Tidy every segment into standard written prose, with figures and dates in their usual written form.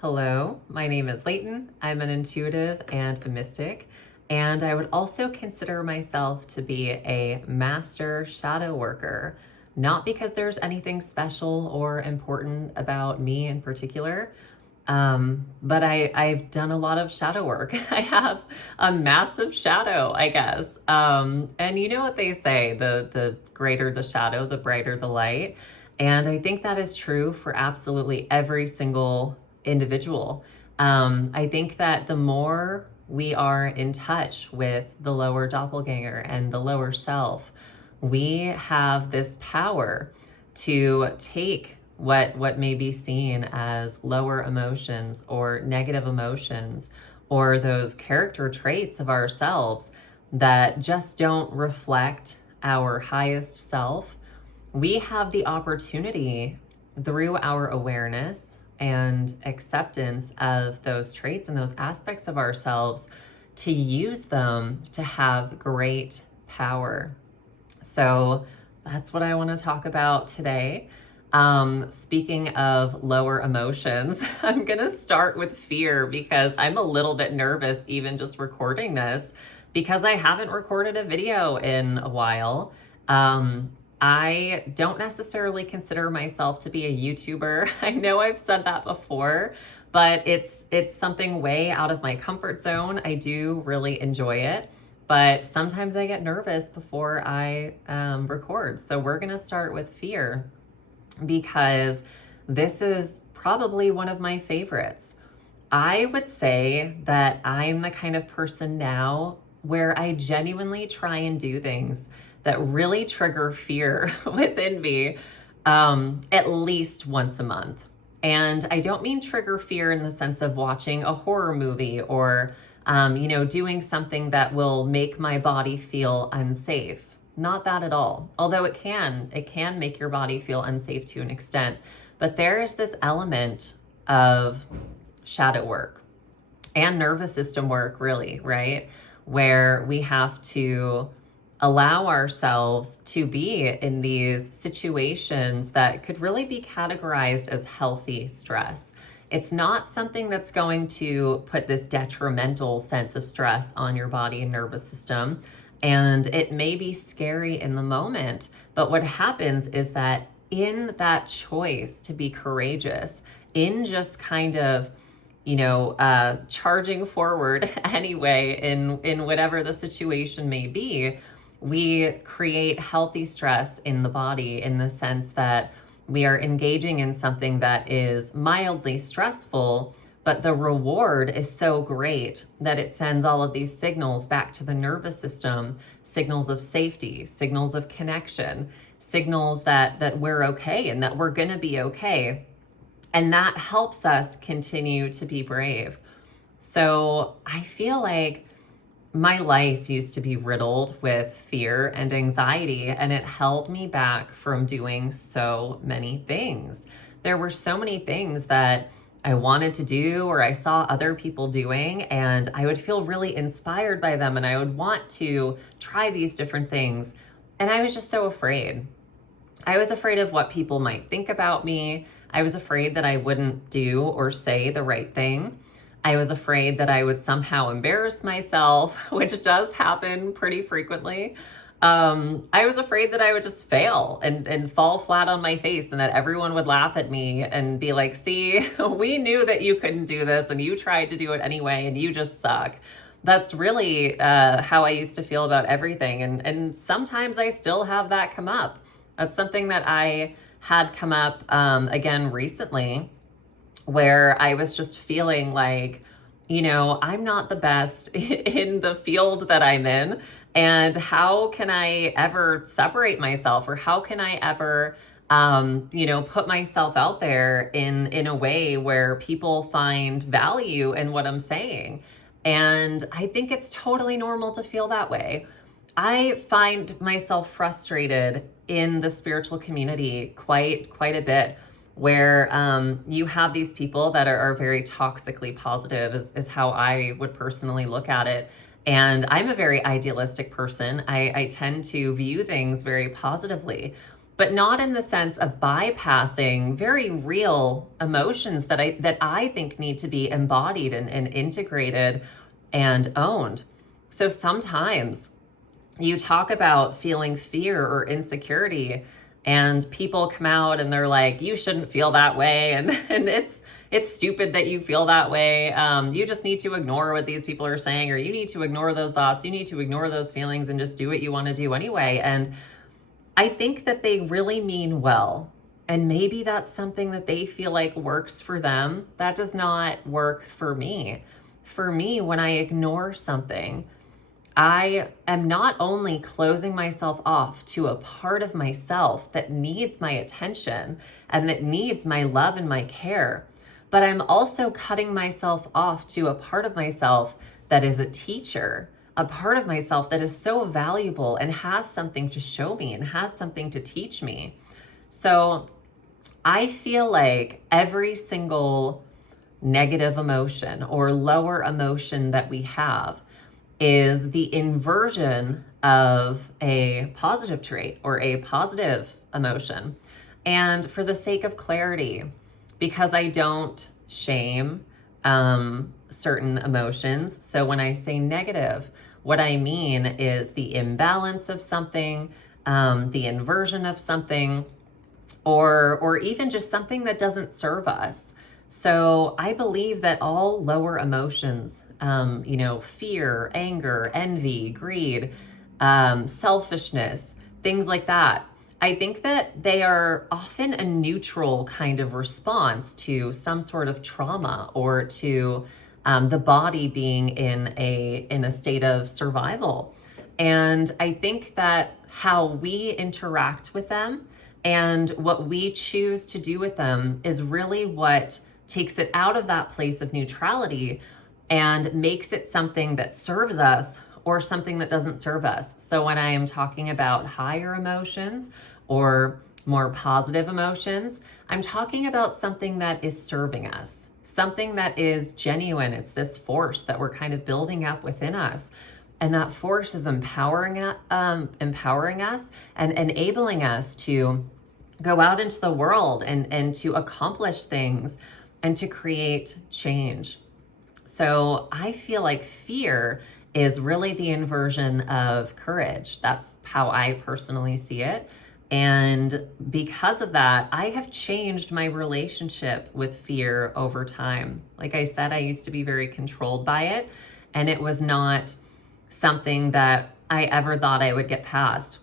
Hello, my name is Layton. I'm an intuitive and a mystic, and I would also consider myself to be a master shadow worker. Not because there's anything special or important about me in particular, but I've done a lot of shadow work. I have a massive shadow, I guess. And you know what they say, the greater the shadow, the brighter the light. And I think that is true for absolutely every single individual. I think that the more we are in touch with the lower doppelganger and the lower self, we have this power to take what may be seen as lower emotions or negative emotions or those character traits of ourselves that just don't reflect our highest self. We have the opportunity through our awareness and acceptance of those traits and those aspects of ourselves to use them to have great power. So that's what I want to talk about today. Speaking of lower emotions, I'm going to start with fear because I'm a little bit nervous even just recording this because I haven't recorded a video in a while. I don't necessarily consider myself to be a YouTuber. I know I've said that before, but it's something way out of my comfort zone. I do really enjoy it, but sometimes I get nervous before I record. So we're going to start with fear because this is probably one of my favorites. I would say that I'm the kind of person now where I genuinely try and do things that really trigger fear within me at least once a month. And I don't mean trigger fear in the sense of watching a horror movie or, doing something that will make my body feel unsafe. Not that at all. Although it can make your body feel unsafe to an extent. But there is this element of shadow work and nervous system work, really, right? Where we have to allow ourselves to be in these situations that could really be categorized as healthy stress. It's not something that's going to put this detrimental sense of stress on your body and nervous system. And it may be scary in the moment, but what happens is that in that choice to be courageous, in just kind of charging forward anyway in whatever the situation may be, we create healthy stress in the body in the sense that we are engaging in something that is mildly stressful, but the reward is so great that it sends all of these signals back to the nervous system, signals of safety, signals of connection, signals that we're okay and that we're going to be okay. And that helps us continue to be brave. So I feel like my life used to be riddled with fear and anxiety, and it held me back from doing so many things. There were so many things that I wanted to do or I saw other people doing, and I would feel really inspired by them, and I would want to try these different things. And I was just so afraid. I was afraid of what people might think about me. I was afraid that I wouldn't do or say the right thing. I was afraid that I would somehow embarrass myself, which does happen pretty frequently. I was afraid that I would just fail and fall flat on my face and that everyone would laugh at me and be like, see, we knew that you couldn't do this and you tried to do it anyway and you just suck. That's really how I used to feel about everything. And sometimes I still have that come up. That's something that I had come up again recently, where I was just feeling like, I'm not the best in the field that I'm in. And how can I ever separate myself, or how can I ever, put myself out there in a way where people find value in what I'm saying? And I think it's totally normal to feel that way. I find myself frustrated in the spiritual community quite a bit, where you have these people that are very toxically positive is how I would personally look at it. And I'm a very idealistic person. I tend to view things very positively. but not in the sense of bypassing very real emotions that I think need to be embodied and integrated and owned. So sometimes you talk about feeling fear or insecurity, and people come out and they're like, you shouldn't feel that way, and it's stupid that you feel that way. You just need to ignore what these people are saying, or you need to ignore those thoughts, you need to ignore those feelings and just do what you want to do anyway. And I think that they really mean well. And maybe that's something that they feel like works for them. That does not work for me. For me, when I ignore something, I am not only closing myself off to a part of myself that needs my attention and that needs my love and my care, but I'm also cutting myself off to a part of myself that is a teacher, a part of myself that is so valuable and has something to show me and has something to teach me. So I feel like every single negative emotion or lower emotion that we have is the inversion of a positive trait or a positive emotion. And for the sake of clarity, because I don't shame certain emotions, so when I say negative, what I mean is the imbalance of something, the inversion of something, or even just something that doesn't serve us. So I believe that all lower emotions, fear, anger, envy, greed, selfishness, things like that, I think that they are often a neutral kind of response to some sort of trauma or to the body being in a state of survival. And I think that how we interact with them and what we choose to do with them is really what takes it out of that place of neutrality and makes it something that serves us or something that doesn't serve us. So when I am talking about higher emotions or more positive emotions, I'm talking about something that is serving us, something that is genuine. It's this force that we're kind of building up within us. And that force is empowering us and enabling us to go out into the world and to accomplish things and to create change. So I feel like fear is really the inversion of courage. That's how I personally see it. And because of that, I have changed my relationship with fear over time. Like I said, I used to be very controlled by it, and it was not something that I ever thought I would get past.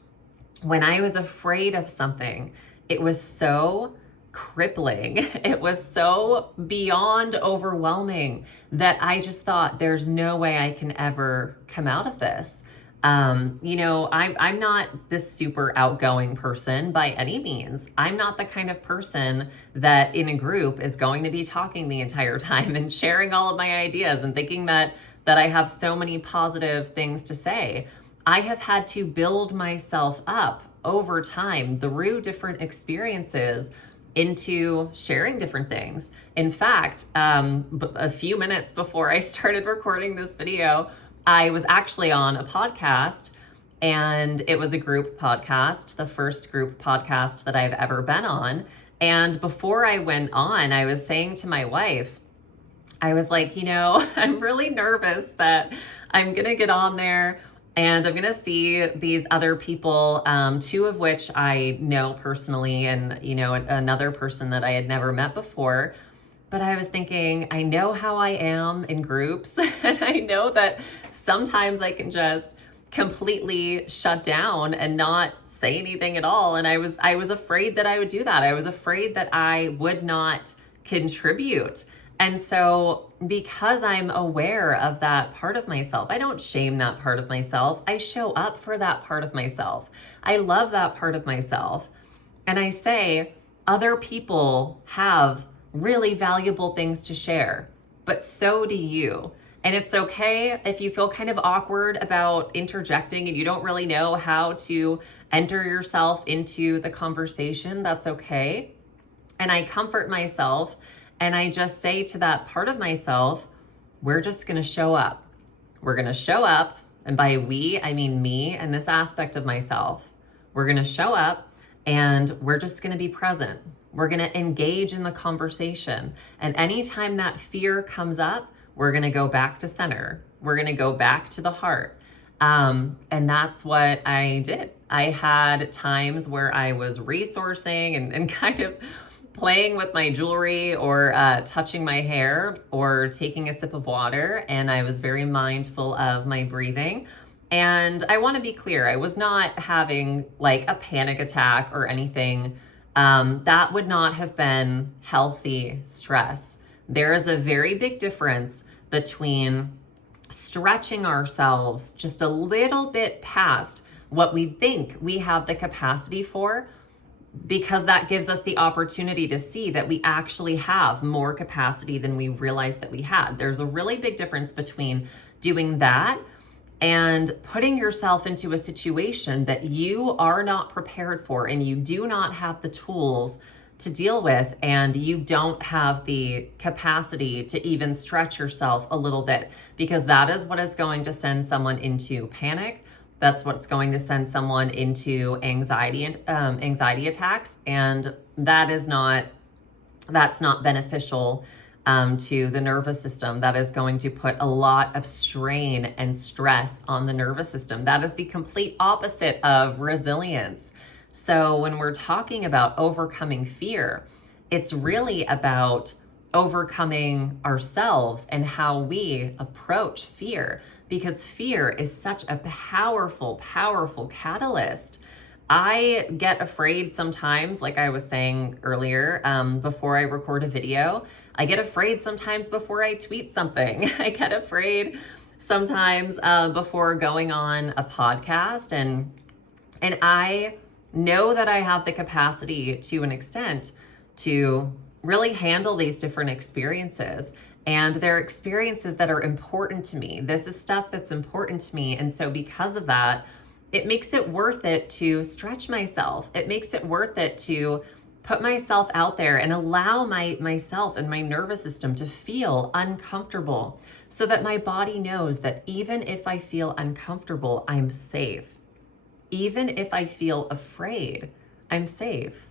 When I was afraid of something, it was so crippling. It was so beyond overwhelming that I just thought there's no way I can ever come out of this. I'm not this super outgoing person by any means. I'm not the kind of person that in a group is going to be talking the entire time and sharing all of my ideas and thinking that I have so many positive things to say. I have had to build myself up over time through different experiences into sharing different things. In fact, a few minutes before I started recording this video, I was actually on a podcast, and it was a group podcast, the first group podcast that I've ever been on. And before I went on, I was saying to my wife, I was like, I'm really nervous that I'm going to get on there and I'm going to see these other people, two of which I know personally, and, another person that I had never met before. But I was thinking, I know how I am in groups, and I know that sometimes I can just completely shut down and not say anything at all. And I was afraid that I would do that. I was afraid that I would not contribute. And so because I'm aware of that part of myself, I don't shame that part of myself. I show up for that part of myself. I love that part of myself. And I say, other people have really valuable things to share, but so do you. And it's okay if you feel kind of awkward about interjecting and you don't really know how to enter yourself into the conversation. That's okay. And I comfort myself and I just say to that part of myself, we're just going to show up. We're going to show up. And by we, I mean me and this aspect of myself. We're going to show up and we're just going to be present. We're going to engage in the conversation. And anytime that fear comes up, we're going to go back to center. We're going to go back to the heart. And that's what I did. I had times where I was resourcing and kind of playing with my jewelry or touching my hair or taking a sip of water. And I was very mindful of my breathing. And I want to be clear, I was not having like a panic attack or anything. That would not have been healthy stress. There is a very big difference between stretching ourselves just a little bit past what we think we have the capacity for, because that gives us the opportunity to see that we actually have more capacity than we realized that we had. There's a really big difference between doing that and putting yourself into a situation that you are not prepared for and you do not have the tools to deal with, and you don't have the capacity to even stretch yourself a little bit, because that is what is going to send someone into panic. That's what's going to send someone into anxiety and anxiety attacks, and that's not beneficial to the nervous system. That is going to put a lot of strain and stress on the nervous system. That is the complete opposite of resilience. So when we're talking about overcoming fear, it's really about overcoming ourselves and how we approach fear, because fear is such a powerful, powerful catalyst. I get afraid sometimes, like I was saying earlier, before I record a video. I get afraid sometimes before I tweet something. I get afraid sometimes before going on a podcast, and I know that I have the capacity to an extent to really handle these different experiences. And they're experiences that are important to me. This is stuff that's important to me. And so because of that, it makes it worth it to stretch myself. It makes it worth it to put myself out there and allow myself and my nervous system to feel uncomfortable, so that my body knows that even if I feel uncomfortable, I'm safe. Even if I feel afraid, I'm safe.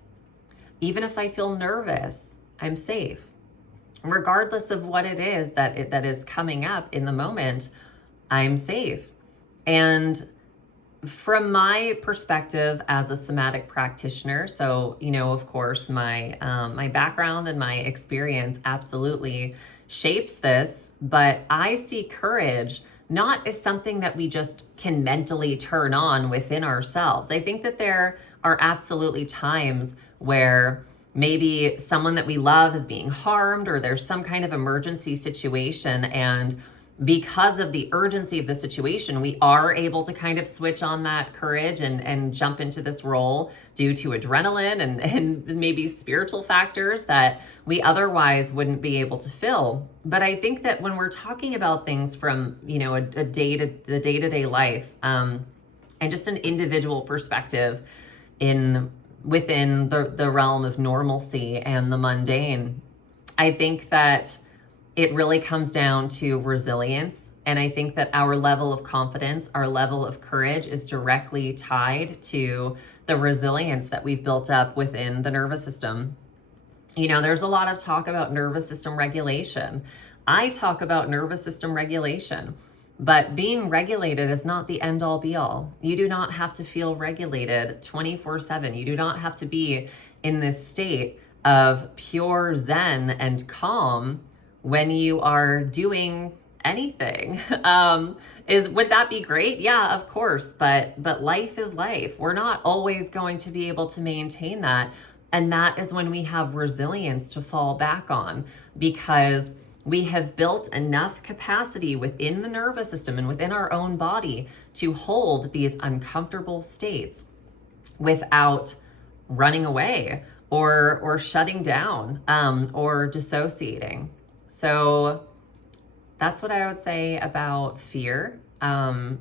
Even if I feel nervous, I'm safe. Regardless of what it is that is coming up in the moment, I'm safe. And from my perspective as a somatic practitioner, so, of course, my background and my experience absolutely shapes this, but I see courage not as something that we just can mentally turn on within ourselves. I think that there are absolutely times where maybe someone that we love is being harmed, or there's some kind of emergency situation, and because of the urgency of the situation, we are able to kind of switch on that courage and jump into this role due to adrenaline and maybe spiritual factors that we otherwise wouldn't be able to fill. But I think that when we're talking about things from, the day-to-day life, and just an individual perspective within the realm of normalcy and the mundane, I think that it really comes down to resilience. And I think that our level of confidence, our level of courage is directly tied to the resilience that we've built up within the nervous system. There's a lot of talk about nervous system regulation. I talk about nervous system regulation, but being regulated is not the end all be all. You do not have to feel regulated 24/7. You do not have to be in this state of pure zen and calm when you are doing anything. Would that be great? Yeah, of course. But life is life. We're not always going to be able to maintain that. And that is when we have resilience to fall back on, because we have built enough capacity within the nervous system and within our own body to hold these uncomfortable states without running away or shutting down or dissociating. So that's what I would say about fear. And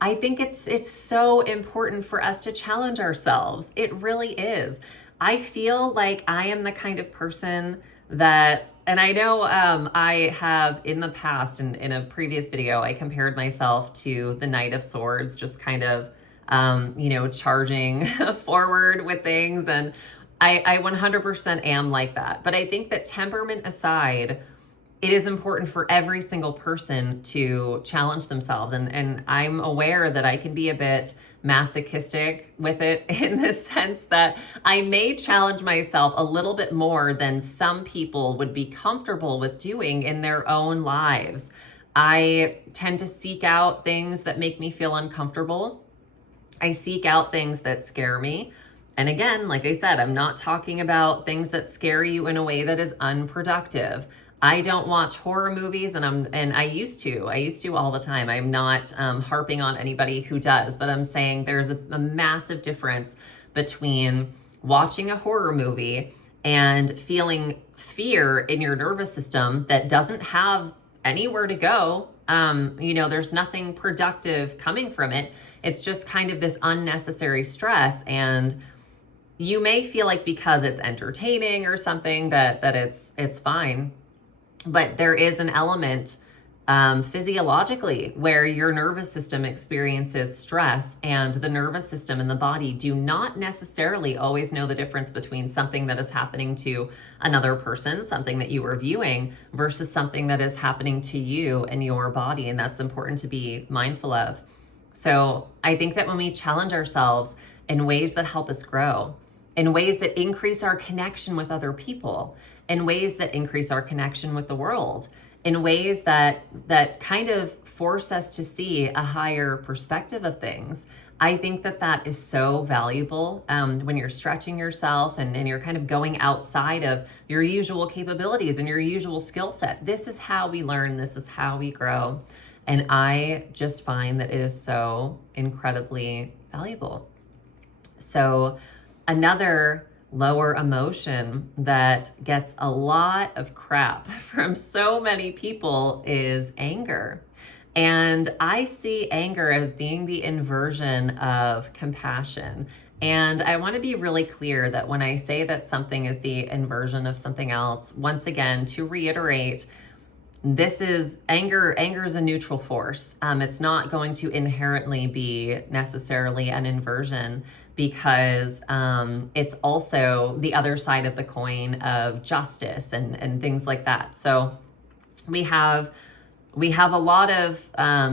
I think it's so important for us to challenge ourselves. It really is. I feel like I am the kind of person that, and I know I have in the past, in a previous video, I compared myself to the Knight of Swords, just kind of charging forward with things. And I 100% am like that. But I think that temperament aside, it is important for every single person to challenge themselves. And I'm aware that I can be a bit masochistic with it in the sense that I may challenge myself a little bit more than some people would be comfortable with doing in their own lives. I tend to seek out things that make me feel uncomfortable. I seek out things that scare me. And again, like I said, I'm not talking about things that scare you in a way that is unproductive. I don't watch horror movies, and I used to all the time. I'm not harping on anybody who does, but I'm saying there's a massive difference between watching a horror movie and feeling fear in your nervous system that doesn't have anywhere to go. There's nothing productive coming from it. It's just kind of this unnecessary stress, and you may feel like because it's entertaining or something that it's fine. But there is an element physiologically where your nervous system experiences stress, and the nervous system and the body do not necessarily always know the difference between something that is happening to another person, something that you are viewing, versus something that is happening to you and your body. And that's important to be mindful of. So I think that when we challenge ourselves in ways that help us grow, in ways that increase our connection with other people, in ways that increase our connection with the world, in ways that kind of force us to see a higher perspective of things, I think that is so valuable when you're stretching yourself and you're kind of going outside of your usual capabilities and your usual skill set. This is how we learn. This is how we grow. And I just find that it is so incredibly valuable. So another lower emotion that gets a lot of crap from so many people is anger. And I see anger as being the inversion of compassion. And I want to be really clear that when I say that something is the inversion of something else, once again, to reiterate, this is anger is a neutral force. It's not going to inherently be necessarily an inversion, because it's also the other side of the coin of justice and things like that. So we have a lot of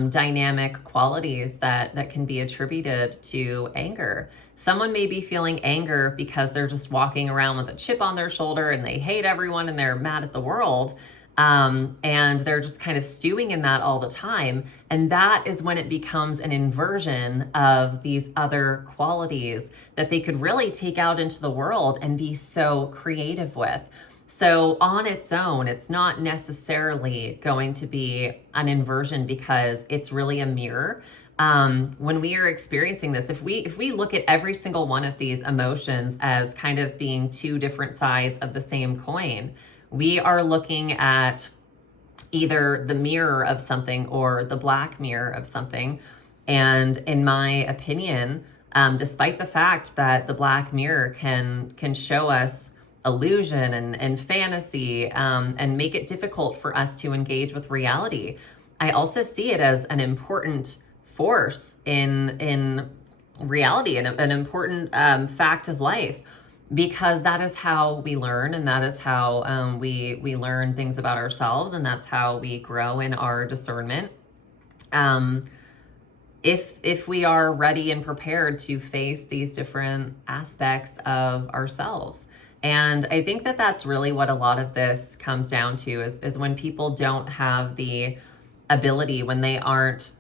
dynamic qualities that can be attributed to anger. Someone may be feeling anger because they're just walking around with a chip on their shoulder and they hate everyone and they're mad at the world. And they're just kind of stewing in that all the time. And that is when it becomes an inversion of these other qualities that they could really take out into the world and be so creative with. So on its own, it's not necessarily going to be an inversion because it's really a mirror. When we are experiencing this, if we look at every single one of these emotions as kind of being two different sides of the same coin, we are looking at either the mirror of something or the black mirror of something. And in my opinion, despite the fact that the black mirror can show us illusion and fantasy, and make it difficult for us to engage with reality, I also see it as an important force in reality and an important fact of life. Because that is how we learn, and that is how we learn things about ourselves, and that's how we grow in our discernment. If we are ready and prepared to face these different aspects of ourselves. And I think that that's really what a lot of this comes down to is when people don't have the ability, when they aren't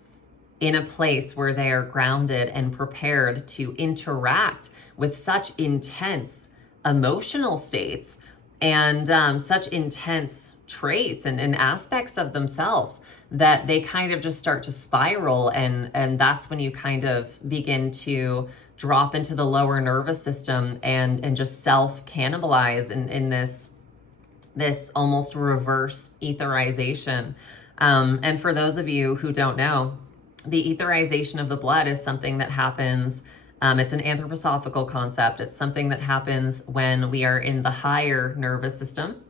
in a place where they are grounded and prepared to interact with such intense emotional states and such intense traits and aspects of themselves that they kind of just start to spiral, and that's when you kind of begin to drop into the lower nervous system and just self-cannibalize in this almost reverse etherization. And for those of you who don't know, the etherization of the blood is something that happens, it's an anthroposophical concept. It's something that happens when we are in the higher nervous system,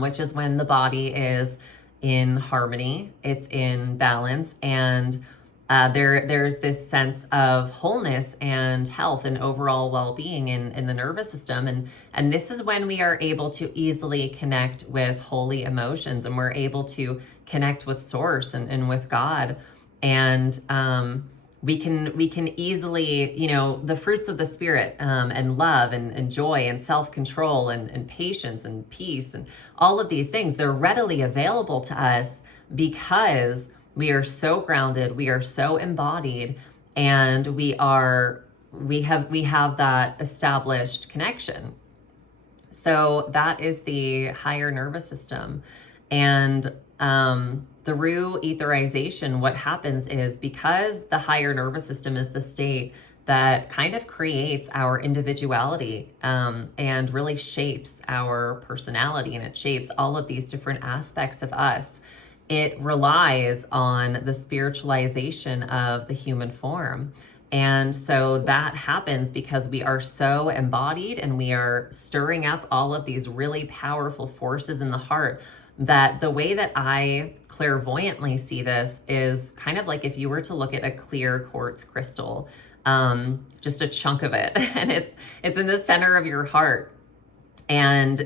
which is when the body is in harmony, it's in balance, and there's this sense of wholeness and health and overall well-being in the nervous system, and this is when we are able to easily connect with holy emotions, and we're able to connect with source and with God, and we can easily, the fruits of the spirit, and love and joy and self-control and patience and peace and all of these things, they're readily available to us because we are so grounded, we are so embodied, and we have that established connection. So that is the higher nervous system. And through etherization, what happens is, because the higher nervous system is the state that kind of creates our individuality, and really shapes our personality, and it shapes all of these different aspects of us. It relies on the spiritualization of the human form. And so that happens because we are so embodied, and we are stirring up all of these really powerful forces in the heart, that the way that I clairvoyantly see this is kind of like if you were to look at a clear quartz crystal, just a chunk of it, and it's in the center of your heart, and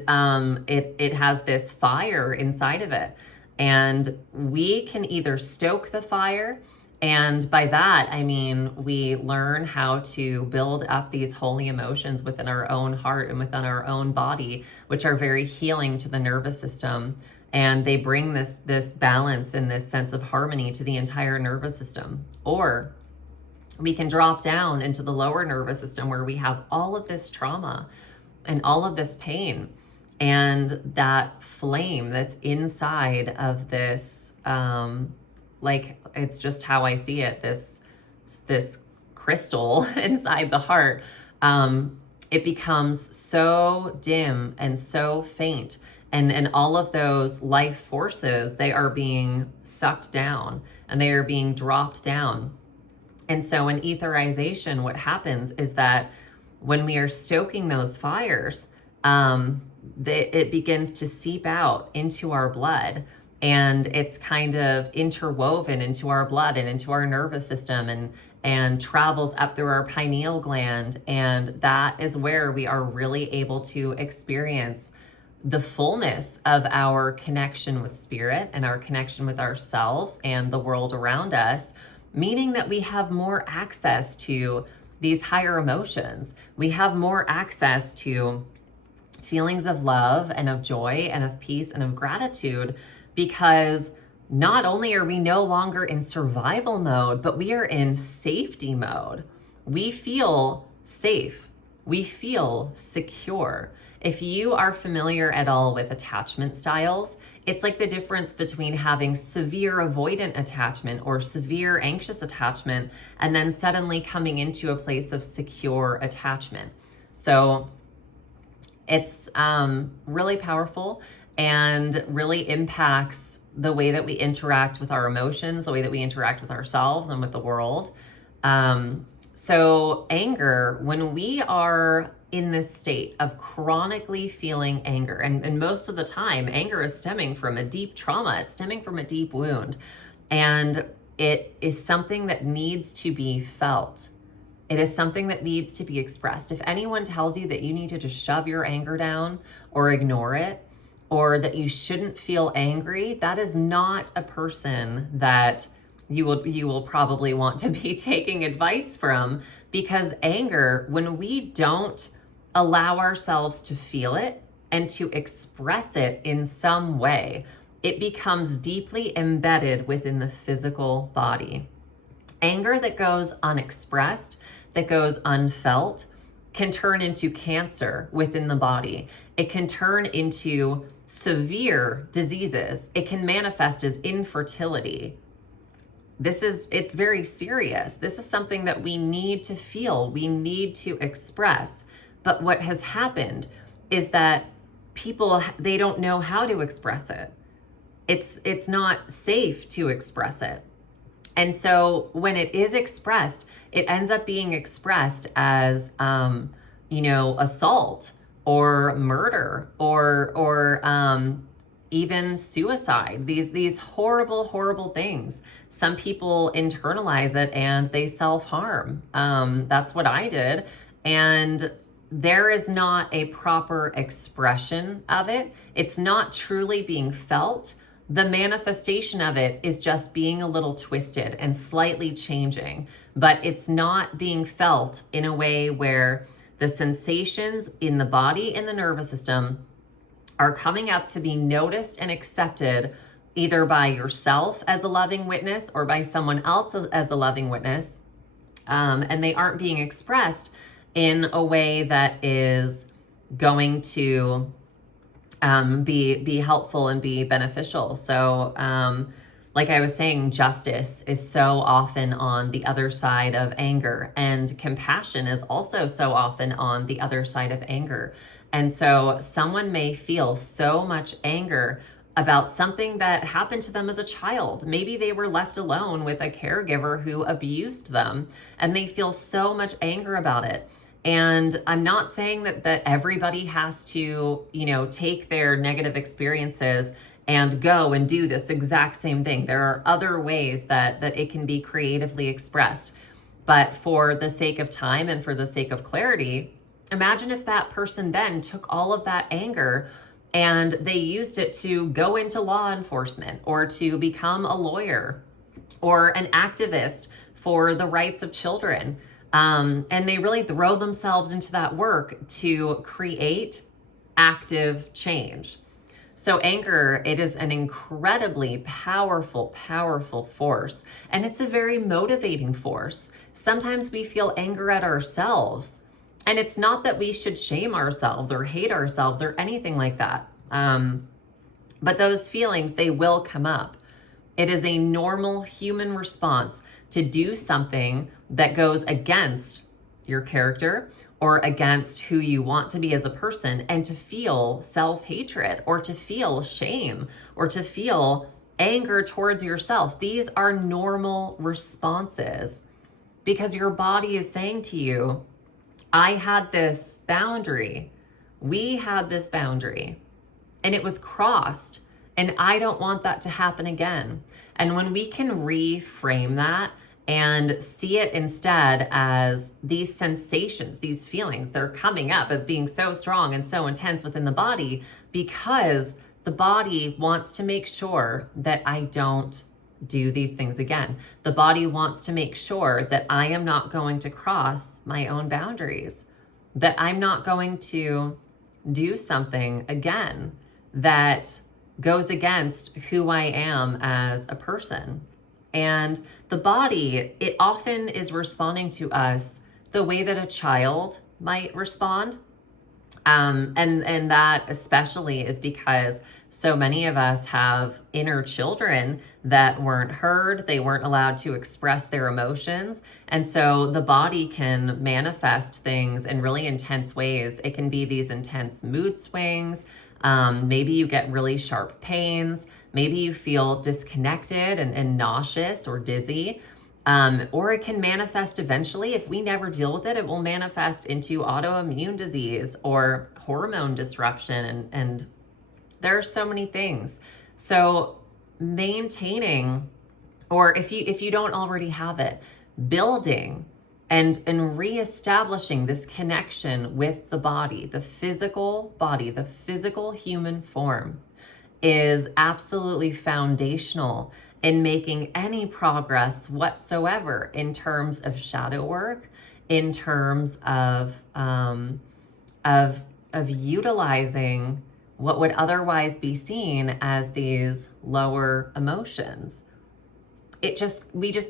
it has this fire inside of it. And we can either stoke the fire, and by that, I mean, we learn how to build up these holy emotions within our own heart and within our own body, which are very healing to the nervous system. And they bring this balance and this sense of harmony to the entire nervous system. Or we can drop down into the lower nervous system, where we have all of this trauma and all of this pain, and that flame that's inside of this, it's just how I see it, this crystal inside the heart, it becomes so dim and so faint, and all of those life forces, they are being sucked down, and they are being dropped down. And so in etherization, what happens is that when we are stoking those fires, it begins to seep out into our blood, and it's kind of interwoven into our blood and into our nervous system, and travels up through our pineal gland. And that is where we are really able to experience the fullness of our connection with spirit and our connection with ourselves and the world around us, meaning that we have more access to these higher emotions. We have more access to feelings of love and of joy and of peace and of gratitude, because not only are we no longer in survival mode, but we are in safety mode. We feel safe. We feel secure. If you are familiar at all with attachment styles, it's like the difference between having severe avoidant attachment or severe anxious attachment, and then suddenly coming into a place of secure attachment. So it's really powerful, and really impacts the way that we interact with our emotions, the way that we interact with ourselves and with the world. So anger, when we are in this state of chronically feeling anger, and most of the time, anger is stemming from a deep trauma, it's stemming from a deep wound, and it is something that needs to be felt. It is something that needs to be expressed. If anyone tells you that you need to just shove your anger down or ignore it, or that you shouldn't feel angry, that is not a person that you will probably want to be taking advice from, because anger, when we don't allow ourselves to feel it and to express it in some way, it becomes deeply embedded within the physical body. Anger that goes unexpressed, that goes unfelt, can turn into cancer within the body. It can turn into severe diseases. It can manifest as infertility. It's very serious. This is something that we need to feel, we need to express. But what has happened is that people, they don't know how to express it. It's not safe to express it. And so when it is expressed, it ends up being expressed as, assault or murder or even suicide, these horrible, horrible things. Some people internalize it and they self-harm. That's what I did. And there is not a proper expression of it. It's not truly being felt. The manifestation of it is just being a little twisted and slightly changing, but it's not being felt in a way where the sensations in the body and the nervous system are coming up to be noticed and accepted either by yourself as a loving witness or by someone else as a loving witness. And they aren't being expressed in a way that is going to be helpful and be beneficial. So like I was saying, justice is so often on the other side of anger, and compassion is also so often on the other side of anger. And so someone may feel so much anger about something that happened to them as a child. Maybe they were left alone with a caregiver who abused them, and they feel so much anger about it. And I'm not saying that everybody has to, take their negative experiences and go and do this exact same thing. There are other ways that it can be creatively expressed. But for the sake of time and for the sake of clarity, imagine if that person then took all of that anger and they used it to go into law enforcement or to become a lawyer or an activist for the rights of children. And they really throw themselves into that work to create active change. So anger, it is an incredibly powerful, powerful force, and it's a very motivating force. Sometimes we feel anger at ourselves, and it's not that we should shame ourselves or hate ourselves or anything like that. But those feelings, they will come up. It is a normal human response to do something that goes against your character or against who you want to be as a person, and to feel self-hatred or to feel shame or to feel anger towards yourself. These are normal responses because your body is saying to you, I had this boundary. We had this boundary and it was crossed, and I don't want that to happen again. And when we can reframe that and see it instead as these sensations, these feelings, they're coming up as being so strong and so intense within the body because the body wants to make sure that I don't do these things again. The body wants to make sure that I am not going to cross my own boundaries, that I'm not going to do something again that goes against who I am as a person. And the body, it often is responding to us the way that a child might respond. And that especially is because so many of us have inner children that weren't heard, they weren't allowed to express their emotions. And so the body can manifest things in really intense ways. It can be these intense mood swings. Maybe you get really sharp pains. Maybe you feel disconnected and nauseous or dizzy. Or it can manifest eventually. If we never deal with it, it will manifest into autoimmune disease or hormone disruption. And there are so many things. So maintaining, or if you don't already have it, building and reestablishing this connection with the body, the physical body, the physical human form, is absolutely foundational in making any progress whatsoever in terms of shadow work, in terms of utilizing what would otherwise be seen as these lower emotions. We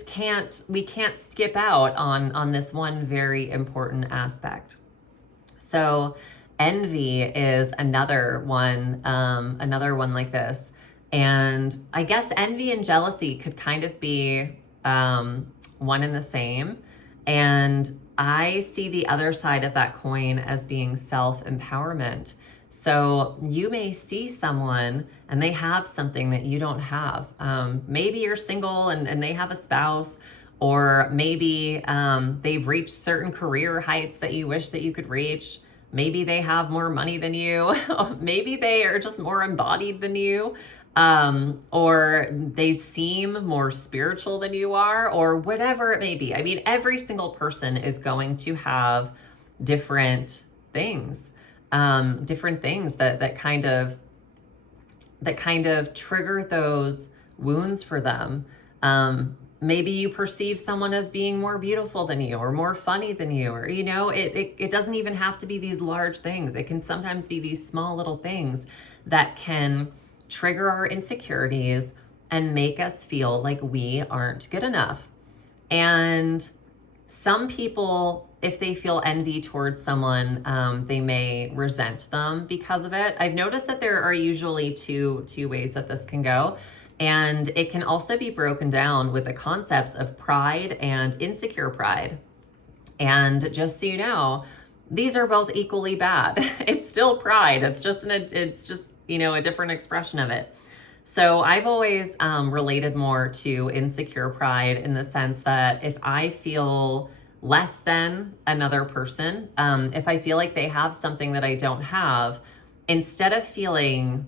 can't skip out on this one very important aspect. So envy is another one like this. And I guess envy and jealousy could kind of be one and the same. And I see the other side of that coin as being self-empowerment. So you may see someone and they have something that you don't have. Maybe you're single and they have a spouse, or maybe they've reached certain career heights that you wish that you could reach. Maybe they have more money than you. Maybe they are just more embodied than you. Or they seem more spiritual than you are, or whatever it may be. I mean, every single person is going to have different things, that kind of trigger those wounds for them. Maybe you perceive someone as being more beautiful than you or more funny than you, or, it doesn't even have to be these large things. It can sometimes be these small little things that can trigger our insecurities and make us feel like we aren't good enough. And some people, if they feel envy towards someone, they may resent them because of it. I've noticed that there are usually two ways that this can go. And it can also be broken down with the concepts of pride and insecure pride. And just so you know, these are both equally bad. It's still pride. It's just a different expression of it. So I've always related more to insecure pride in the sense that if I feel less than another person, if I feel like they have something that I don't have, instead of feeling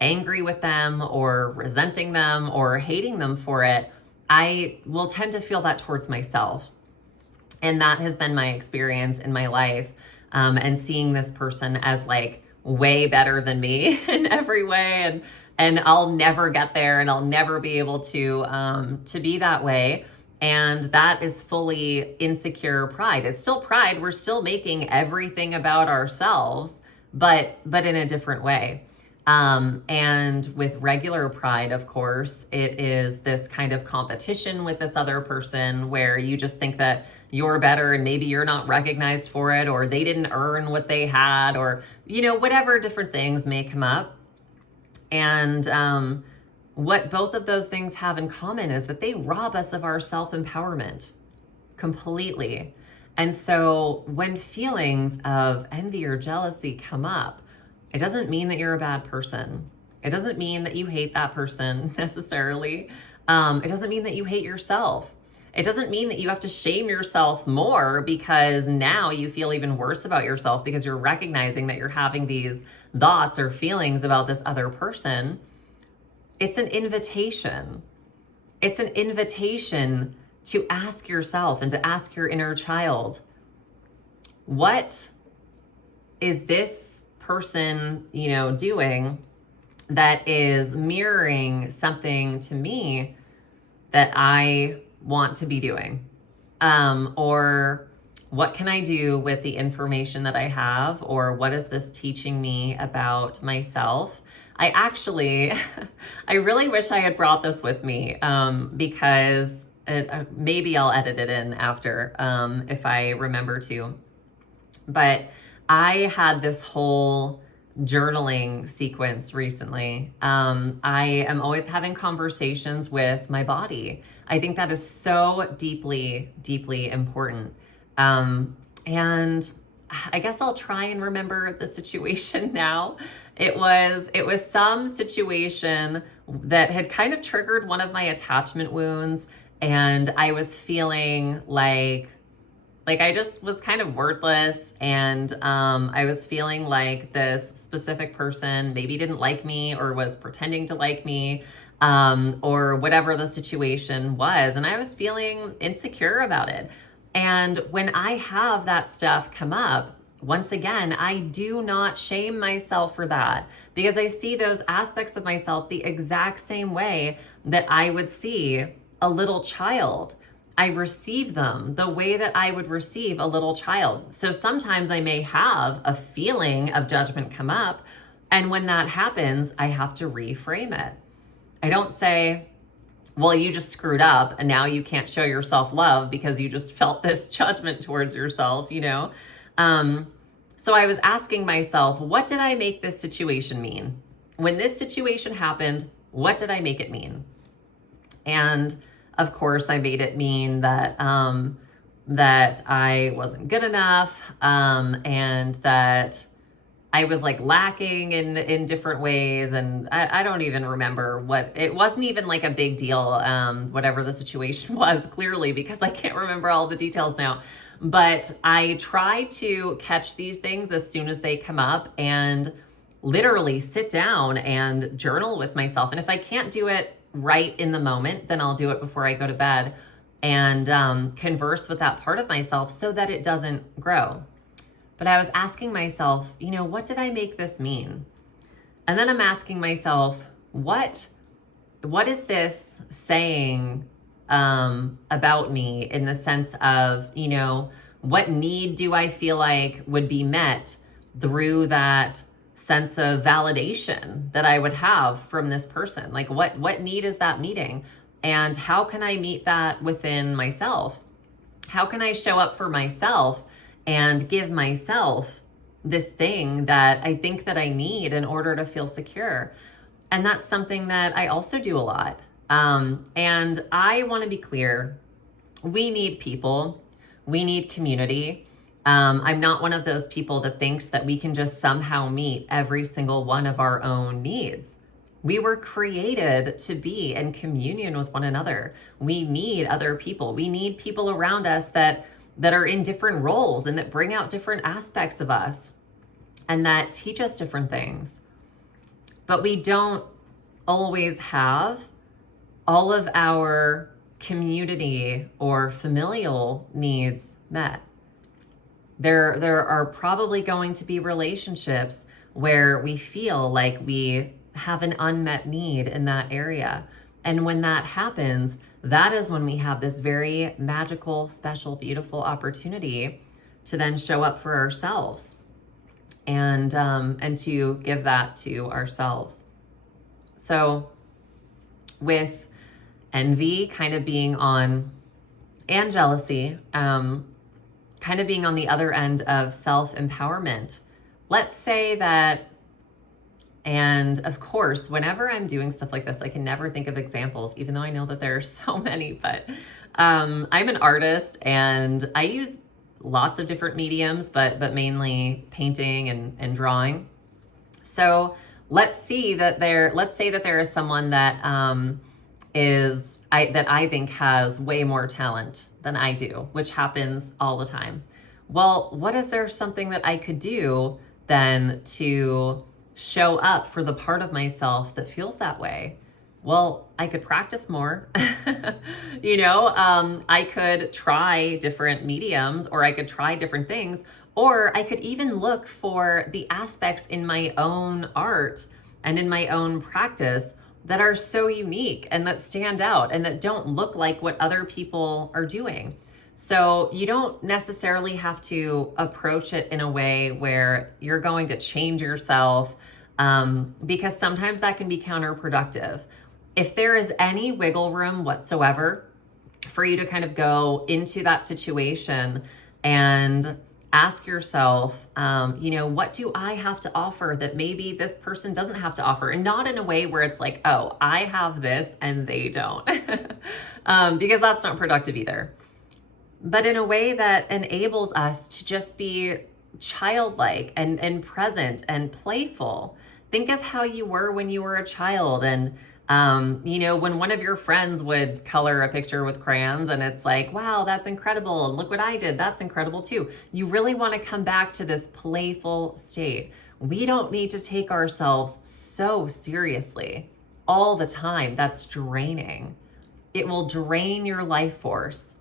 angry with them or resenting them or hating them for it, I will tend to feel that towards myself. And that has been my experience in my life, and seeing this person as like way better than me in every way, and I'll never get there, and I'll never be able to be that way. And that is fully insecure pride. It's still pride. We're still making everything about ourselves, but in a different way. And with regular pride, of course, it is this kind of competition with this other person where you just think that you're better and maybe you're not recognized for it, or they didn't earn what they had, or, whatever different things may come up. And what both of those things have in common is that they rob us of our self-empowerment completely. And so when feelings of envy or jealousy come up, it doesn't mean that you're a bad person. It doesn't mean that you hate that person necessarily. It doesn't mean that you hate yourself. It doesn't mean that you have to shame yourself more because now you feel even worse about yourself because you're recognizing that you're having these thoughts or feelings about this other person. It's an invitation. It's an invitation to ask yourself and to ask your inner child, what is this person, doing that is mirroring something to me that I want to be doing? Or what can I do with the information that I have? Or what is this teaching me about myself? I really wish I had brought this with me, because maybe I'll edit it in after, if I remember to. But I had this whole journaling sequence recently. I am always having conversations with my body. I think that is so deeply, deeply important. And I guess I'll try and remember the situation now. It was some situation that had kind of triggered one of my attachment wounds, and I was feeling like I just was kind of worthless, and I was feeling like this specific person maybe didn't like me or was pretending to like me, or whatever the situation was, and I was feeling insecure about it. And when I have that stuff come up, once again, I do not shame myself for that, because I see those aspects of myself the exact same way that I would see a little child. I receive them the way that I would receive a little child. So sometimes I may have a feeling of judgment come up, and when that happens, I have to reframe it. I don't say, well, you just screwed up and now you can't show yourself love because you just felt this judgment towards yourself, So I was asking myself, what did I make this situation mean? When this situation happened, what did I make it mean? And of course, I made it mean that that I wasn't good enough, and that I was like lacking in different ways, and I don't even remember what it wasn't even like a big deal, whatever the situation was, clearly, because I can't remember all the details now. But I try to catch these things as soon as they come up and literally sit down and journal with myself. And if I can't do it right in the moment, then I'll do it before I go to bed and converse with that part of myself so that it doesn't grow. But I was asking myself, what did I make this mean? And then I'm asking myself, what is this saying about me, in the sense of, what need do I feel like would be met through that sense of validation that I would have from this person? Like what need is that meeting? And how can I meet that within myself? How can I show up for myself and give myself this thing that I think that I need in order to feel secure? And that's something that I also do a lot. And I want to be clear, we need people, we need community. I'm not one of those people that thinks that we can just somehow meet every single one of our own needs. We were created to be in communion with one another. We need other people. We need people around us that are in different roles and that bring out different aspects of us and that teach us different things. But we don't always have all of our community or familial needs met. There are probably going to be relationships where we feel like we have an unmet need in that area. And when that happens, that is when we have this very magical, special, beautiful opportunity to then show up for ourselves and to give that to ourselves. So with envy kind of being on, and jealousy, kind of being on the other end of self-empowerment, let's say that, and of course, whenever I'm doing stuff like this, I can never think of examples, even though I know that there are so many, but I'm an artist and I use lots of different mediums, but mainly painting and drawing. So let's say that there is someone that that I think has way more talent than I do, which happens all the time. Well, what is there something that I could do then to show up for the part of myself that feels that way? Well, I could practice more. I could try different mediums, or I could try different things, or I could even look for the aspects in my own art and in my own practice that are so unique and that stand out and that don't look like what other people are doing. So you don't necessarily have to approach it in a way where you're going to change yourself, because sometimes that can be counterproductive. If there is any wiggle room whatsoever for you to kind of go into that situation and ask yourself, what do I have to offer that maybe this person doesn't have to offer? And not in a way where it's like, oh, I have this and they don't, because that's not productive either. But in a way that enables us to just be childlike and present and playful. Think of how you were when you were a child, and when one of your friends would color a picture with crayons and it's like, wow, that's incredible. And look what I did. That's incredible too. You really want to come back to this playful state. We don't need to take ourselves so seriously all the time. That's draining. It will drain your life force.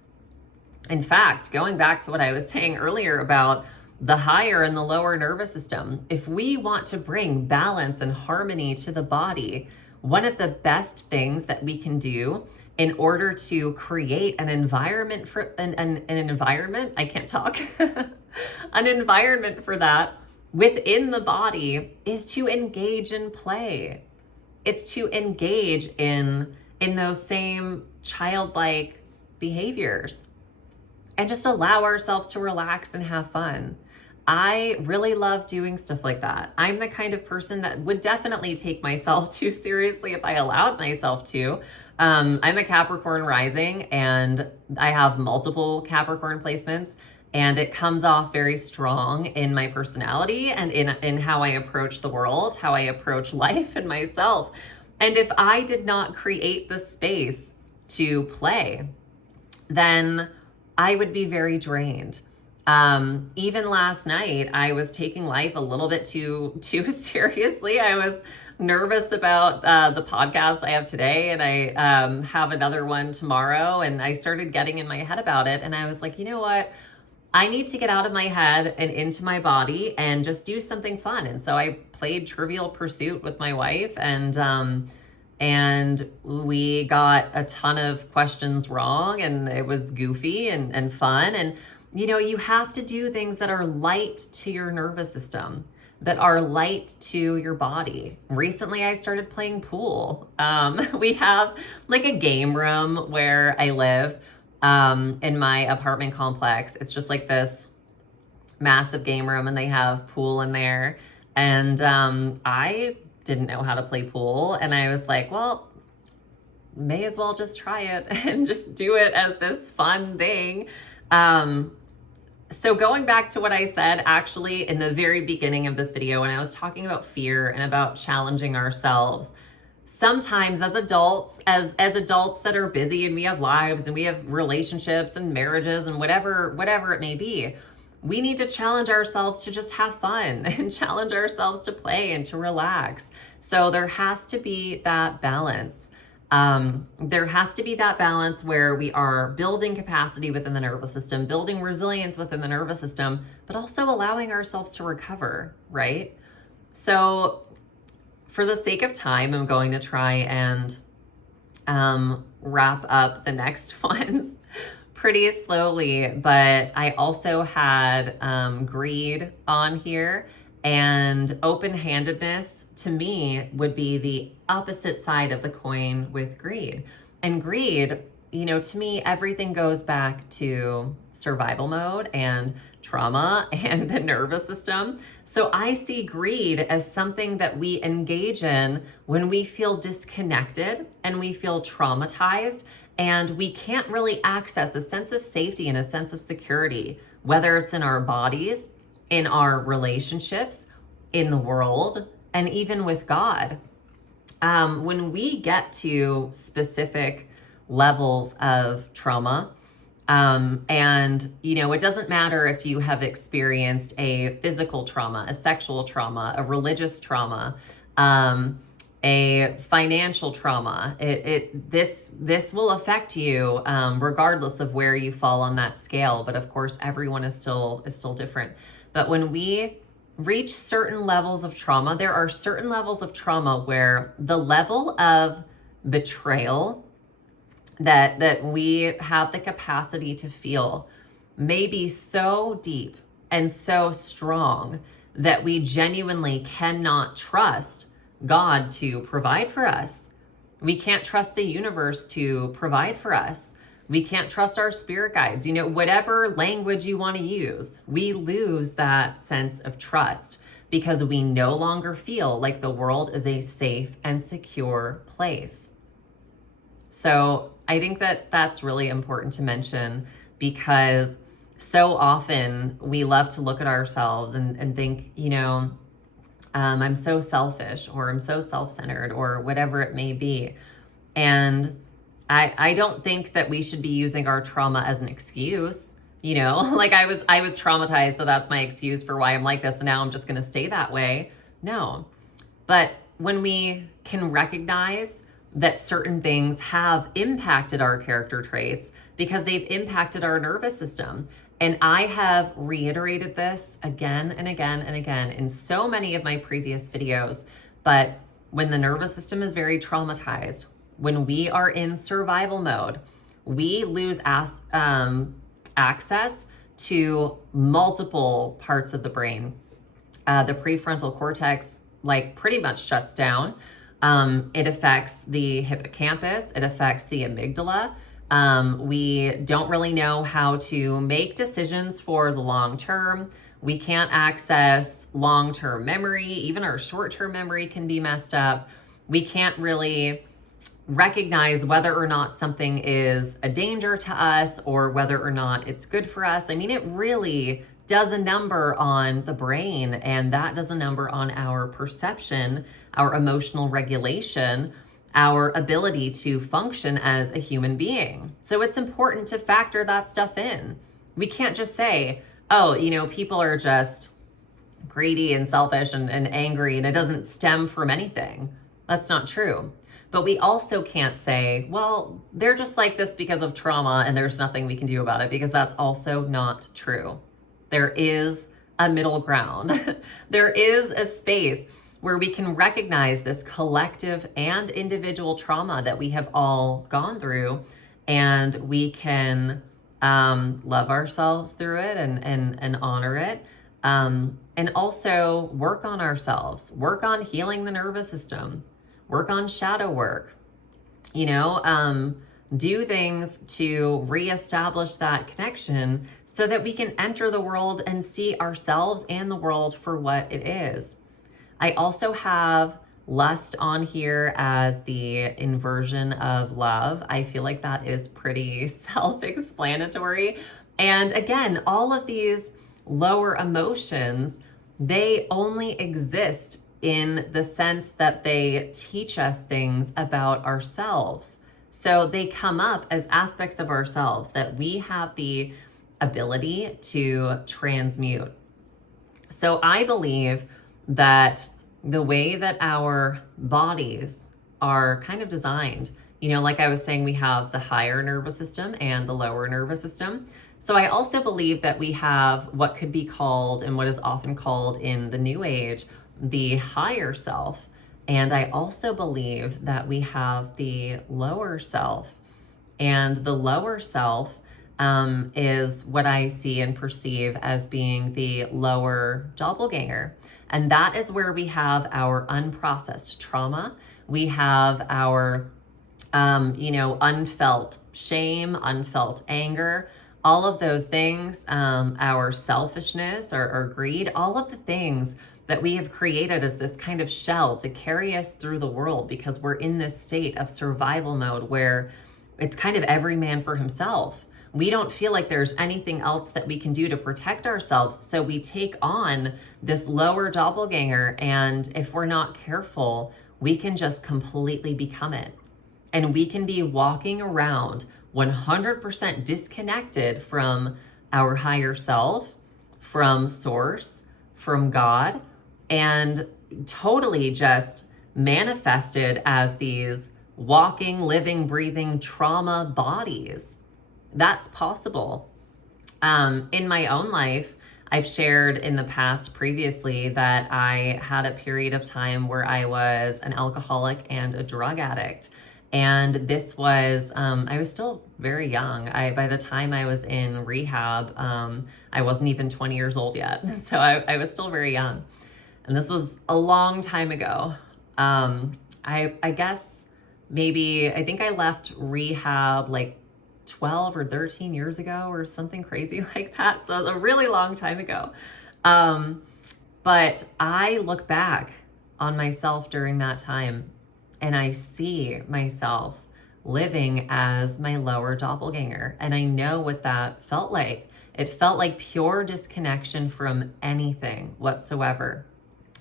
In fact, going back to what I was saying earlier about the higher and the lower nervous system, if we want to bring balance and harmony to the body, one of the best things that we can do in order to create an environment for an environment, I can't talk, an environment for that within the body is to engage in play. It's to engage in those same childlike behaviors and just allow ourselves to relax and have fun. I really love doing stuff like that. I'm the kind of person that would definitely take myself too seriously if I allowed myself to. I'm a Capricorn rising and I have multiple Capricorn placements. And it comes off very strong in my personality and in how I approach the world, how I approach life and myself. And if I did not create the space to play, then I would be very drained. Even last night, I was taking life a little bit too seriously. I was nervous about the podcast I have today, and I have another one tomorrow, and I started getting in my head about it, and I was like, you know what? I need to get out of my head and into my body and just do something fun. And so I played Trivial Pursuit with my wife, and we got a ton of questions wrong, and it was goofy and fun. And, you know, you have to do things that are light to your nervous system, that are light to your body. Recently, I started playing pool. We have like a game room where I live in my apartment complex. It's just like this massive game room, and they have pool in there. And I didn't know how to play pool, and I was like, well, may as well just try it and just do it as this fun thing. So going back to what I said actually in the very beginning of this video, when I was talking about fear and about challenging ourselves, sometimes as adults, as adults that are busy and we have lives and we have relationships and marriages and whatever it may be, we need to challenge ourselves to just have fun and challenge ourselves to play and to relax. So there has to be that balance. There has to be that balance where we are building capacity within the nervous system, building resilience within the nervous system, but also allowing ourselves to recover, right? So for the sake of time, I'm going to try and wrap up the next ones pretty slowly, but I also had greed on here, and open-handedness to me would be the opposite side of the coin with greed. And greed, you know, to me, everything goes back to survival mode and trauma and the nervous system. So I see greed as something that we engage in when we feel disconnected and we feel traumatized, and we can't really access a sense of safety and a sense of security, whether it's in our bodies, in our relationships, in the world, and even with God. When we get to specific levels of trauma, and, you know, it doesn't matter if you have experienced a physical trauma, a sexual trauma, a religious trauma, a financial trauma. This will affect you regardless of where you fall on that scale. But of course, everyone is still different. But when we reach certain levels of trauma, there are certain levels of trauma where the level of betrayal that we have the capacity to feel may be so deep and so strong that we genuinely cannot trust God to provide for us. We can't trust the universe to provide for us. We can't trust our spirit guides. You know, whatever language you want to use, we lose that sense of trust because we no longer feel like the world is a safe and secure place. So I think that that's really important to mention, because so often we love to look at ourselves and think, you know, I'm so selfish, or I'm so self-centered, or whatever it may be. And I don't think that we should be using our trauma as an excuse. You know, like I was traumatized, so that's my excuse for why I'm like this, and now I'm just going to stay that way. No. But when we can recognize that certain things have impacted our character traits because they've impacted our nervous system. And I have reiterated this again and again and again in so many of my previous videos. But when the nervous system is very traumatized, when we are in survival mode, we lose access to multiple parts of the brain. The prefrontal cortex pretty much shuts down. It affects the hippocampus. It affects the amygdala. We don't really know how to make decisions for the long term. We can't access long-term memory. Even our short-term memory can be messed up. We can't really recognize whether or not something is a danger to us or whether or not it's good for us. I mean, it really does a number on the brain, and that does a number on our perception, our emotional regulation, our ability to function as a human being. So it's important to factor that stuff in. We can't just say, oh, people are just greedy and selfish and angry and it doesn't stem from anything. That's not true. But we also can't say, well, they're just like this because of trauma and there's nothing we can do about it, because that's also not true. There is a middle ground. There is a space where we can recognize this collective and individual trauma that we have all gone through, and we can love ourselves through it and honor it. And also work on ourselves, work on healing the nervous system, work on shadow work, do things to reestablish that connection so that we can enter the world and see ourselves and the world for what it is. I also have lust on here as the inversion of love. I feel like that is pretty self-explanatory. And again, all of these lower emotions, they only exist in the sense that they teach us things about ourselves. So they come up as aspects of ourselves that we have the ability to transmute. So I believe that the way that our bodies are kind of designed, like I was saying, we have the higher nervous system and the lower nervous system. So I also believe that we have what could be called, and what is often called in the New Age, the higher self. And I also believe that we have the lower self. And the lower self is what I see and perceive as being the lower doppelganger. And that is where we have our unprocessed trauma. We have our, unfelt shame, unfelt anger, all of those things, our selfishness or greed, all of the things that we have created as this kind of shell to carry us through the world, because we're in this state of survival mode where it's kind of every man for himself. We don't feel like there's anything else that we can do to protect ourselves. So we take on this lower doppelganger, and if we're not careful, we can just completely become it. And we can be walking around 100% disconnected from our higher self, from source, from God, and totally just manifested as these walking, living, breathing trauma bodies. That's possible. In my own life, I've shared in the past previously that I had a period of time where I was an alcoholic and a drug addict. And this was, I was still very young. By the time I was in rehab, I wasn't even 20 years old yet. So I was still very young. And this was a long time ago. I guess I think I left rehab like 12 or 13 years ago or something crazy like that. So it was a really long time ago. But I look back on myself during that time and I see myself living as my lower doppelganger. And I know what that felt like. It felt like pure disconnection from anything whatsoever.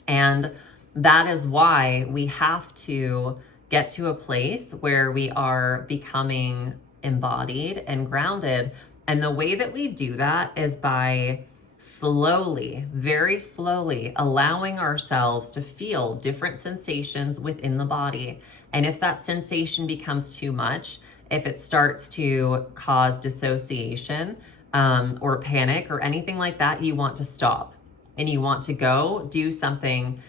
And that is why we have to get to a place where we are becoming embodied and grounded. And the way that we do that is by slowly, very slowly allowing ourselves to feel different sensations within the body. And if that sensation becomes too much, if it starts to cause dissociation or panic or anything like that, you want to stop and you want to go do something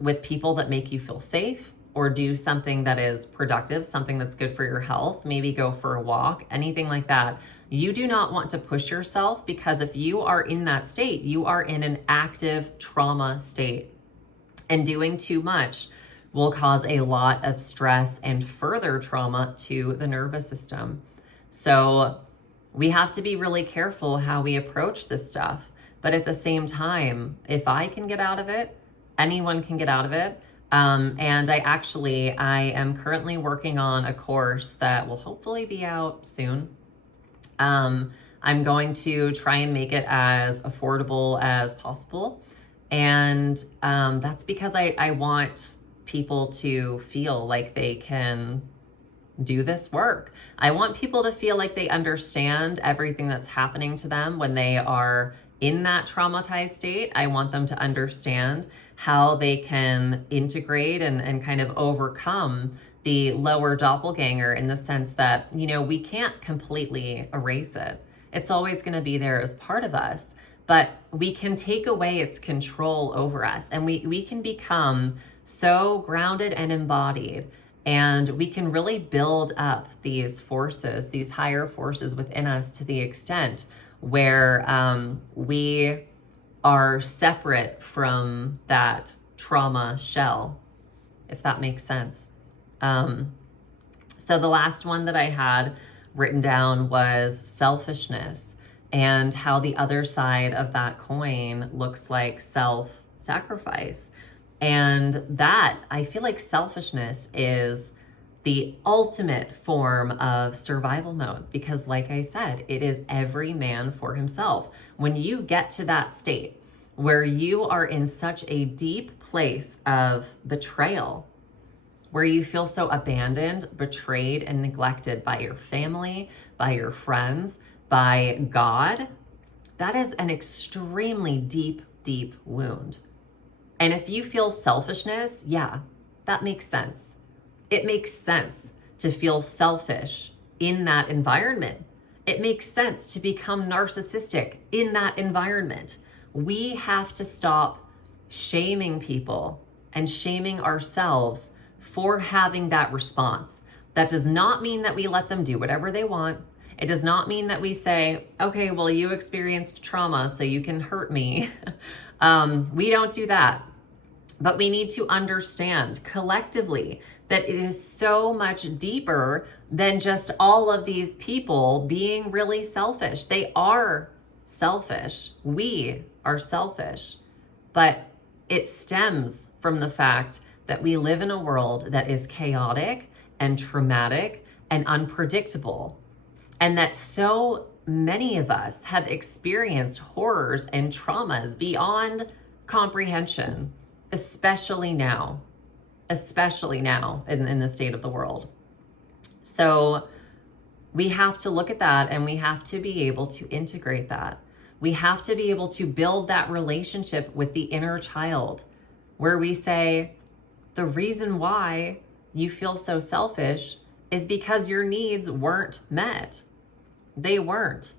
with people that make you feel safe, or do something that is productive, something that's good for your health, maybe go for a walk, anything like that. You do not want to push yourself, because if you are in that state, you are in an active trauma state. And doing too much will cause a lot of stress and further trauma to the nervous system. So we have to be really careful how we approach this stuff. But at the same time, if I can get out of it, anyone can get out of it. And I am currently working on a course that will hopefully be out soon. I'm going to try and make it as affordable as possible. And that's because I want people to feel like they can do this work. I want people to feel like they understand everything that's happening to them when they are in that traumatized state. I want them to understand how they can integrate and kind of overcome the lower doppelganger, in the sense that, we can't completely erase it. It's always going to be there as part of us, but we can take away its control over us, and we can become so grounded and embodied, and we can really build up these forces, these higher forces within us, to the extent where we are separate from that trauma shell, if that makes sense. So the last one that I had written down was selfishness, and how the other side of that coin looks like self-sacrifice. And that, I feel like selfishness is the ultimate form of survival mode, because like I said, it is every man for himself. When you get to that state where you are in such a deep place of betrayal, where you feel so abandoned, betrayed, and neglected by your family, by your friends, by God, that is an extremely deep, deep wound. And if you feel selfishness, yeah, that makes sense. It makes sense to feel selfish in that environment. It makes sense to become narcissistic in that environment. We have to stop shaming people and shaming ourselves for having that response. That does not mean that we let them do whatever they want. It does not mean that we say, okay, well, you experienced trauma, so you can hurt me. We don't do that. But we need to understand collectively that it is so much deeper than just all of these people being really selfish. They are selfish. We are selfish. But it stems from the fact that we live in a world that is chaotic and traumatic and unpredictable. And that so many of us have experienced horrors and traumas beyond comprehension, especially now in the state of the world. So we have to look at that, and we have to be able to integrate that. We have to be able to build that relationship with the inner child, where we say, the reason why you feel so selfish is because your needs weren't met. They weren't.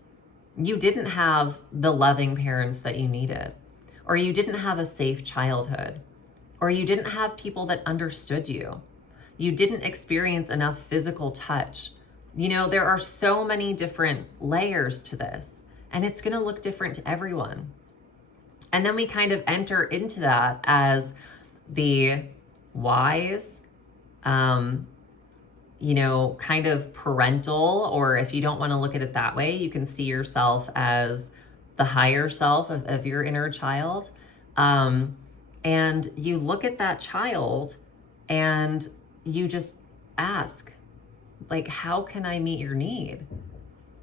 You didn't have the loving parents that you needed, or you didn't have a safe childhood, or you didn't have people that understood you. You didn't experience enough physical touch. There are so many different layers to this, and it's going to look different to everyone. And then we kind of enter into that as the wise, kind of parental, or if you don't want to look at it that way, you can see yourself as the higher self of your inner child. And you look at that child and you just ask, like, how can I meet your need?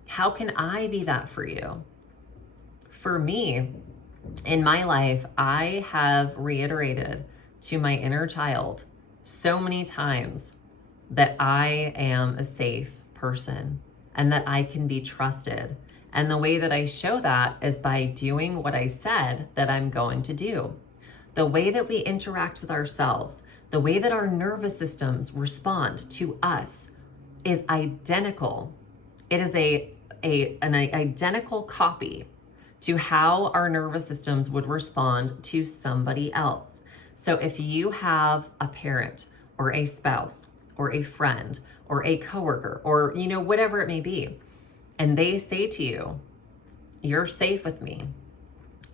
How can I be that for you? For me, in my life, I have reiterated to my inner child so many times that I am a safe person and that I can be trusted. And the way that I show that is by doing what I said that I'm going to do. The way that we interact with ourselves, the way that our nervous systems respond to us is identical. It is an identical copy to how our nervous systems would respond to somebody else. So if you have a parent or a spouse or a friend or a coworker or, whatever it may be, and they say to you, you're safe with me,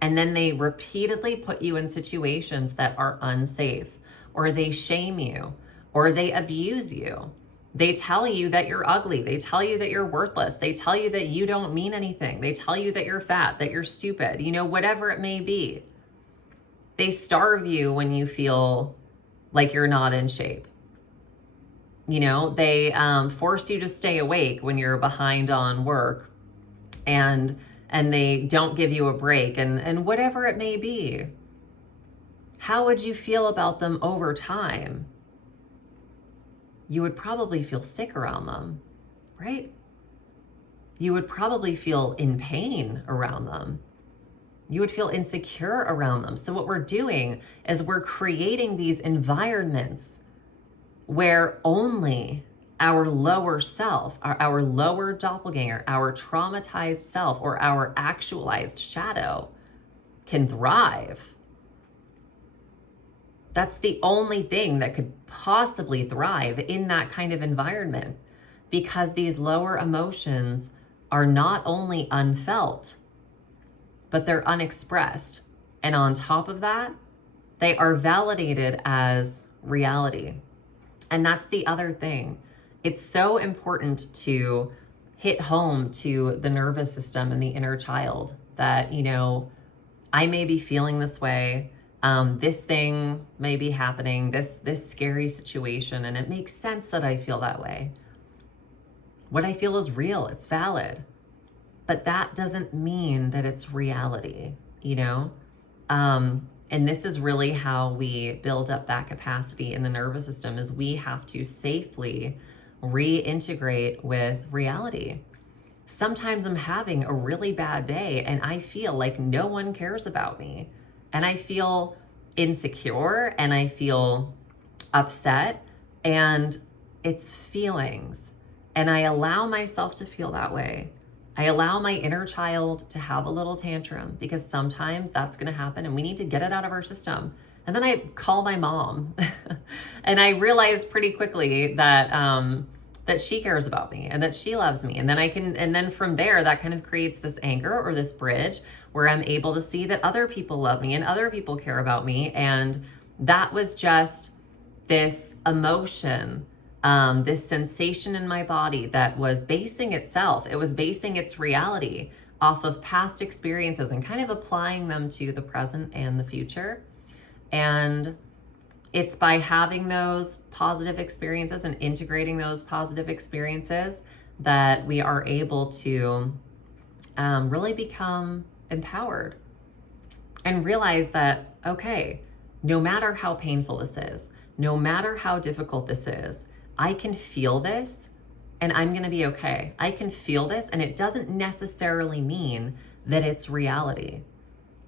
and then they repeatedly put you in situations that are unsafe, or they shame you, or they abuse you. They tell you that you're ugly. They tell you that you're worthless. They tell you that you don't mean anything. They tell you that you're fat, that you're stupid, whatever it may be. They starve you when you feel like you're not in shape. You know, they force you to stay awake when you're behind on work, and they don't give you a break, and whatever it may be. How would you feel about them over time? You would probably feel sick around them, right? You would probably feel in pain around them. You would feel insecure around them. So what we're doing is we're creating these environments where only our lower self, our lower doppelganger, our traumatized self, or our actualized shadow can thrive. That's the only thing that could possibly thrive in that kind of environment, because these lower emotions are not only unfelt, but they're unexpressed. And on top of that, they are validated as reality. And that's the other thing. It's so important to hit home to the nervous system and the inner child that, you know, I may be feeling this way. This thing may be happening, this scary situation, and it makes sense that I feel that way. What I feel is real, it's valid. But that doesn't mean that it's reality, you know? And this is really how we build up that capacity in the nervous system, is we have to safely reintegrate with reality. Sometimes I'm having a really bad day and I feel like no one cares about me. And I feel insecure and I feel upset, and it's feelings. And I allow myself to feel that way. I allow my inner child to have a little tantrum, because sometimes that's going to happen and we need to get it out of our system. And then I call my mom and I realized pretty quickly that that she cares about me and that she loves me. And then from there, that kind of creates this anger or this bridge where I'm able to see that other people love me and other people care about me. And that was just this emotion, this sensation in my body that was basing its reality off of past experiences and kind of applying them to the present and the future. And it's by having those positive experiences and integrating those positive experiences that we are able to really become empowered and realize that, okay, no matter how painful this is, no matter how difficult this is, I can feel this and I'm going to be okay. I can feel this, and it doesn't necessarily mean that it's reality.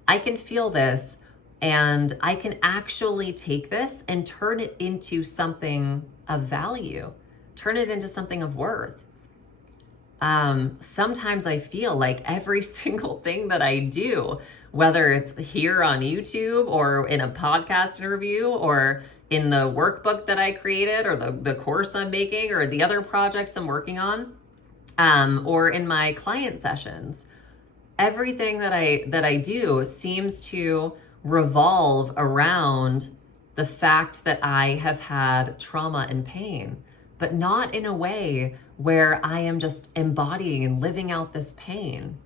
I can feel this, and I can actually take this and turn it into something of value, turn it into something of worth. Sometimes I feel like every single thing that I do, whether it's here on YouTube or in a podcast interview or in the workbook that I created or the course I'm making or the other projects I'm working on, or in my client sessions, everything that I do seems to revolve around the fact that I have had trauma and pain, but not in a way where I am just embodying and living out this pain.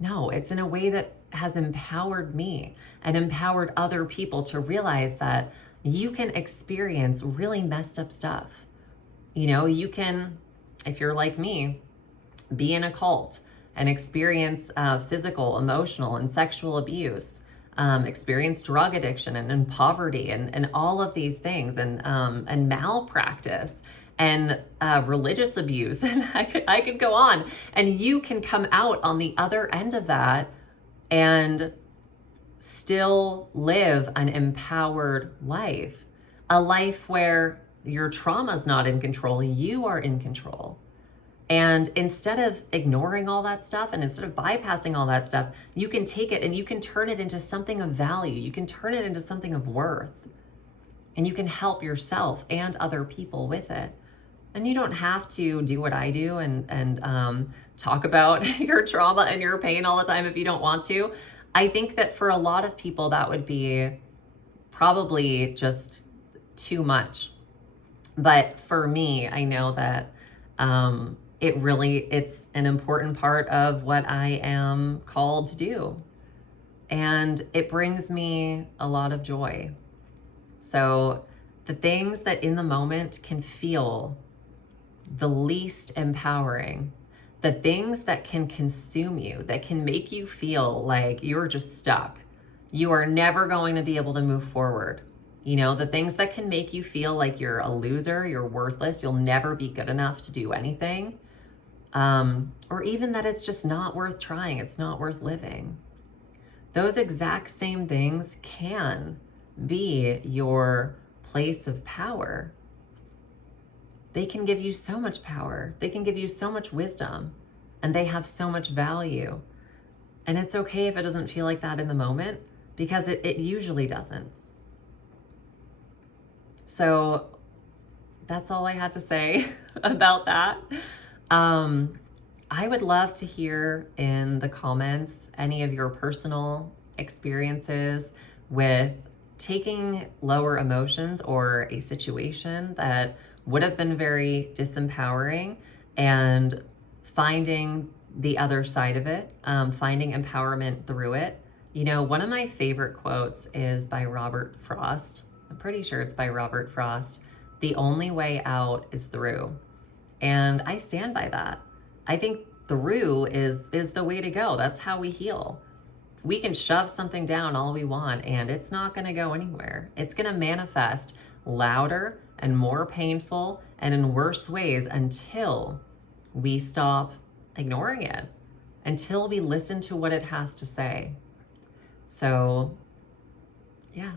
No, it's in a way that has empowered me and empowered other people to realize that you can experience really messed up stuff. You know, you can, if you're like me, be in a cult and experience physical, emotional, and sexual abuse, experience drug addiction and poverty and all of these things, and malpractice and religious abuse, and I could go on. And you can come out on the other end of that and still live an empowered life, a life where your trauma's not in control, you are in control. And instead of ignoring all that stuff and instead of bypassing all that stuff, you can take it and you can turn it into something of value. You can turn it into something of worth, and you can help yourself and other people with it. And you don't have to do what I do and talk about your trauma and your pain all the time if you don't want to. I think that for a lot of people, that would be probably just too much. But for me, I know that it's an important part of what I am called to do. And it brings me a lot of joy. So the things that in the moment can feel the least empowering, the things that can consume you, that can make you feel like you're just stuck, you are never going to be able to move forward. You know, the things that can make you feel like you're a loser, you're worthless, you'll never be good enough to do anything. Or even that it's just not worth trying, it's not worth living. Those exact same things can be your place of power. They can give you so much power. They can give you so much wisdom, and they have so much value. And it's okay if it doesn't feel like that in the moment, because it usually doesn't. So that's all I had to say about that. I would love to hear in the comments any of your personal experiences with taking lower emotions or a situation that would have been very disempowering and finding the other side of it, finding empowerment through it. You know, one of my favorite quotes is by Robert Frost. I'm pretty sure it's by Robert Frost. The only way out is through. And I stand by that. I think through is the way to go. That's how we heal. We can shove something down all we want and it's not going to go anywhere. It's going to manifest louder and more painful and in worse ways until we stop ignoring it, until we listen to what it has to say. So, yeah.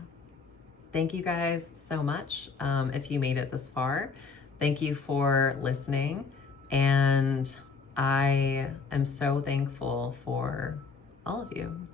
Thank you guys so much. If you made it this far, thank you for listening. And I am so thankful for all of you.